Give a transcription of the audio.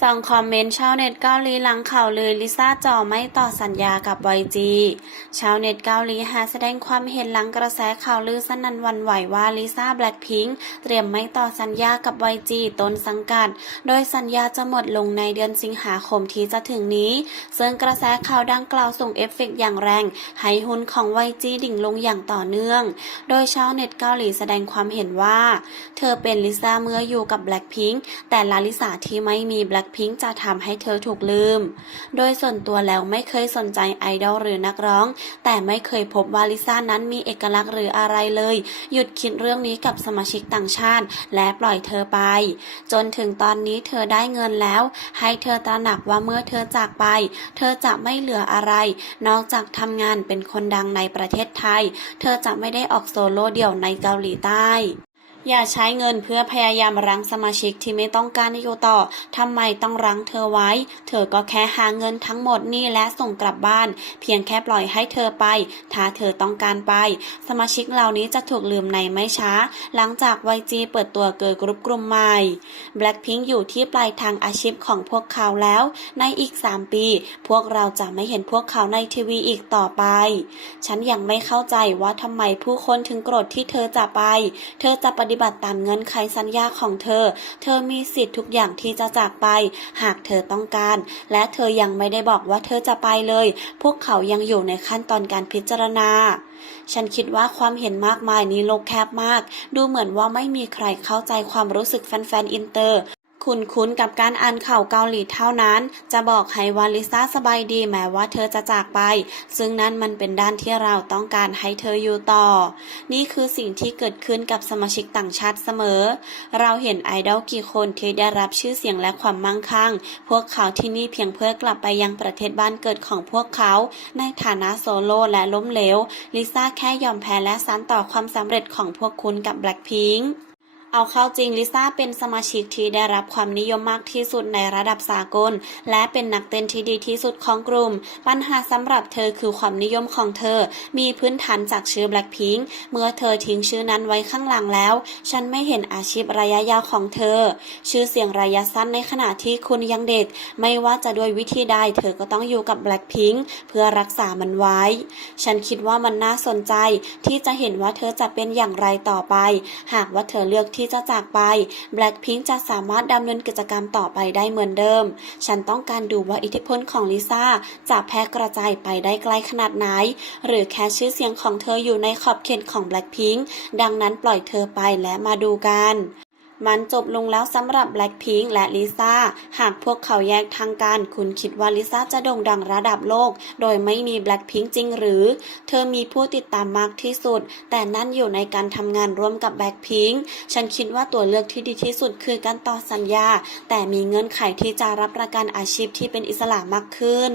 สองคอมเมนต์ชาวเน็ตเกาหลีหลังข่าวลือลิซ่าจ่อไม่ต่อสัญญากับ YG ชาวเน็ตเกาหลีหาแสดงความเห็นหลังกระแสข่าวลือสนั่นวันไหวว่าลิซ่าแบล็คพิงค์เตรียมไม่ต่อสัญญากับ YG ต้นสังกัด โดยสัญญาจะหมดลงในเดือนสิงหาคมที่จะถึงนี้ ซึ่งกระแสข่าวดังกล่าวส่งเอฟเฟกต์อย่างแรง ให้หุ้นของ YG ดิ่งลงอย่างต่อเนื่อง โดยชาวเน็ตเกาหลีแสดงความเห็นว่า เธอเป็นลิซ่าเมื่ออยู่กับแบล็คพิงค์แต่ลาลิซ่าที่ไม่มีแบล็พิงค์จะทำให้เธอถูกลืม โดยส่วนตัวแล้วไม่เคยสนใจไอดอลหรือนักร้อง แต่ไม่เคยพบว่าลิซ่านั้นมีเอกลักษณ์หรืออะไรเลย หยุดคิดเรื่องนี้กับสมาชิกต่างชาติ และปล่อยเธอไป จนถึงตอนนี้เธอได้เงินแล้ว ให้เธอตระหนักว่าเมื่อเธอจากไป เธอจะไม่เหลืออะไร นอกจากทำงานเป็นคนดังในประเทศไทย เธอจะไม่ได้ออกโซโล่เดี่ยวในเกาหลีใต้ อย่าใช้เงินเพื่อพยายามรั้งสมาชิกที่ไม่ต้องการอยู่ต่อ ทำไมต้องรั้งเธอไว้ เธอก็แค่หาเงินทั้งหมดนี่และส่งกลับบ้าน เพียงแค่ปล่อยให้เธอไป ถ้าเธอต้องการไป สมาชิกเหล่านี้จะถูกลืมในไม่ช้า หลังจาก YG เปิดตัวเกิร์กรุ๊ปกลุ่มใหม่ Blackpink อยู่ที่ปลายทางอาชีพของพวกเขาแล้ว ในอีก 3 ปี พวกเราจะไม่เห็นพวกเขาในทีวีอีกต่อไป ฉันยังไม่เข้าใจว่าทำไมผู้คนถึงโกรธที่เธอจะไป เธอจะปฏิิบัติตามเงื่อนไขสัญญาของเธอ เธอมีสิทธิ์ทุกอย่างที่จะจากไป หากเธอต้องการ และเธอยังไม่ได้บอกว่าเธอจะไปเลย พวกเขายังอยู่ในขั้นตอนการพิจารณา ฉันคิดว่าความเห็นมากมายนี้โลกแคบมาก ดูเหมือนว่าไม่มีใครเข้าใจความรู้สึกแฟนๆอินเตอร์ คุณคุ้นกับการอ่านข่าวเกาหลีเท่านั้น จะบอกให้วาลิซ่าสบายดีแม้ว่าเธอจะจากไป ซึ่งนั่นมันเป็นด้านที่เราต้องการให้เธออยู่ต่อ นี่คือสิ่งที่เกิดขึ้นกับสมาชิกต่างชาติเสมอ เราเห็นไอดอลกี่คนที่ได้รับชื่อเสียงและความมั่งคั่ง พวกเขาที่นี่เพียงเพื่อกลับไปยังประเทศบ้านเกิดของพวกเขา ในฐานะโซโล่และล้มเหลว ลิซ่าแค่ยอมแพ้และสานต่อความสำเร็จของพวกคุณกับแบล็คพิงค์ เอาเข้าจริงลิซ่าเป็นสมาชิกที่ได้รับความนิยมมากที่สุดในระดับสากล และเป็นนักเต้นที่ดีที่สุดของกลุ่ม ปัญหาสำหรับเธอคือความนิยมของเธอ มีพื้นฐานจากชื่อ Blackpink เมื่อเธอทิ้งชื่อนั้นไว้ข้างหลังแล้ว ฉันไม่เห็นอาชีพระยะยาวของเธอ ชื่อเสียงระยะสั้นในขณะที่คุณยังเด็ก ไม่ว่าจะด้วยวิธีใดเธอก็ต้องอยู่กับ Blackpink เพื่อรักษามันไว้ ฉันคิดว่ามันน่าสนใจที่จะเห็นว่าเธอจะเป็นอย่างไรต่อไป หากว่าเธอเลือกที่จะจากไป Blackpink จะสามารถดำเนินกิจกรรมต่อไปได้เหมือนเดิม ฉันต้องการดูว่าอิทธิพลของลิซ่าจะแพร่กระจายไปได้ไกลขนาดไหน หรือแค่ชื่อเสียงของเธออยู่ในขอบเขตของ Blackpink ดังนั้นปล่อยเธอไปและมาดูกัน มันจบลงแล้วสำหรับ Blackpink และลิซ่า หากพวกเขาแยกทางกัน คุณคิดว่าลิซ่าจะโด่งดังระดับโลก โดยไม่มี Blackpink จริงหรือ เธอมีผู้ติดตามมากที่สุด แต่นั่นอยู่ในการทำงานร่วมกับ Blackpink ฉันคิดว่าตัวเลือกที่ดีที่สุดคือการต่อสัญญา แต่มีเงื่อนไขที่จะรับประกันอาชีพที่เป็นอิสระมากขึ้น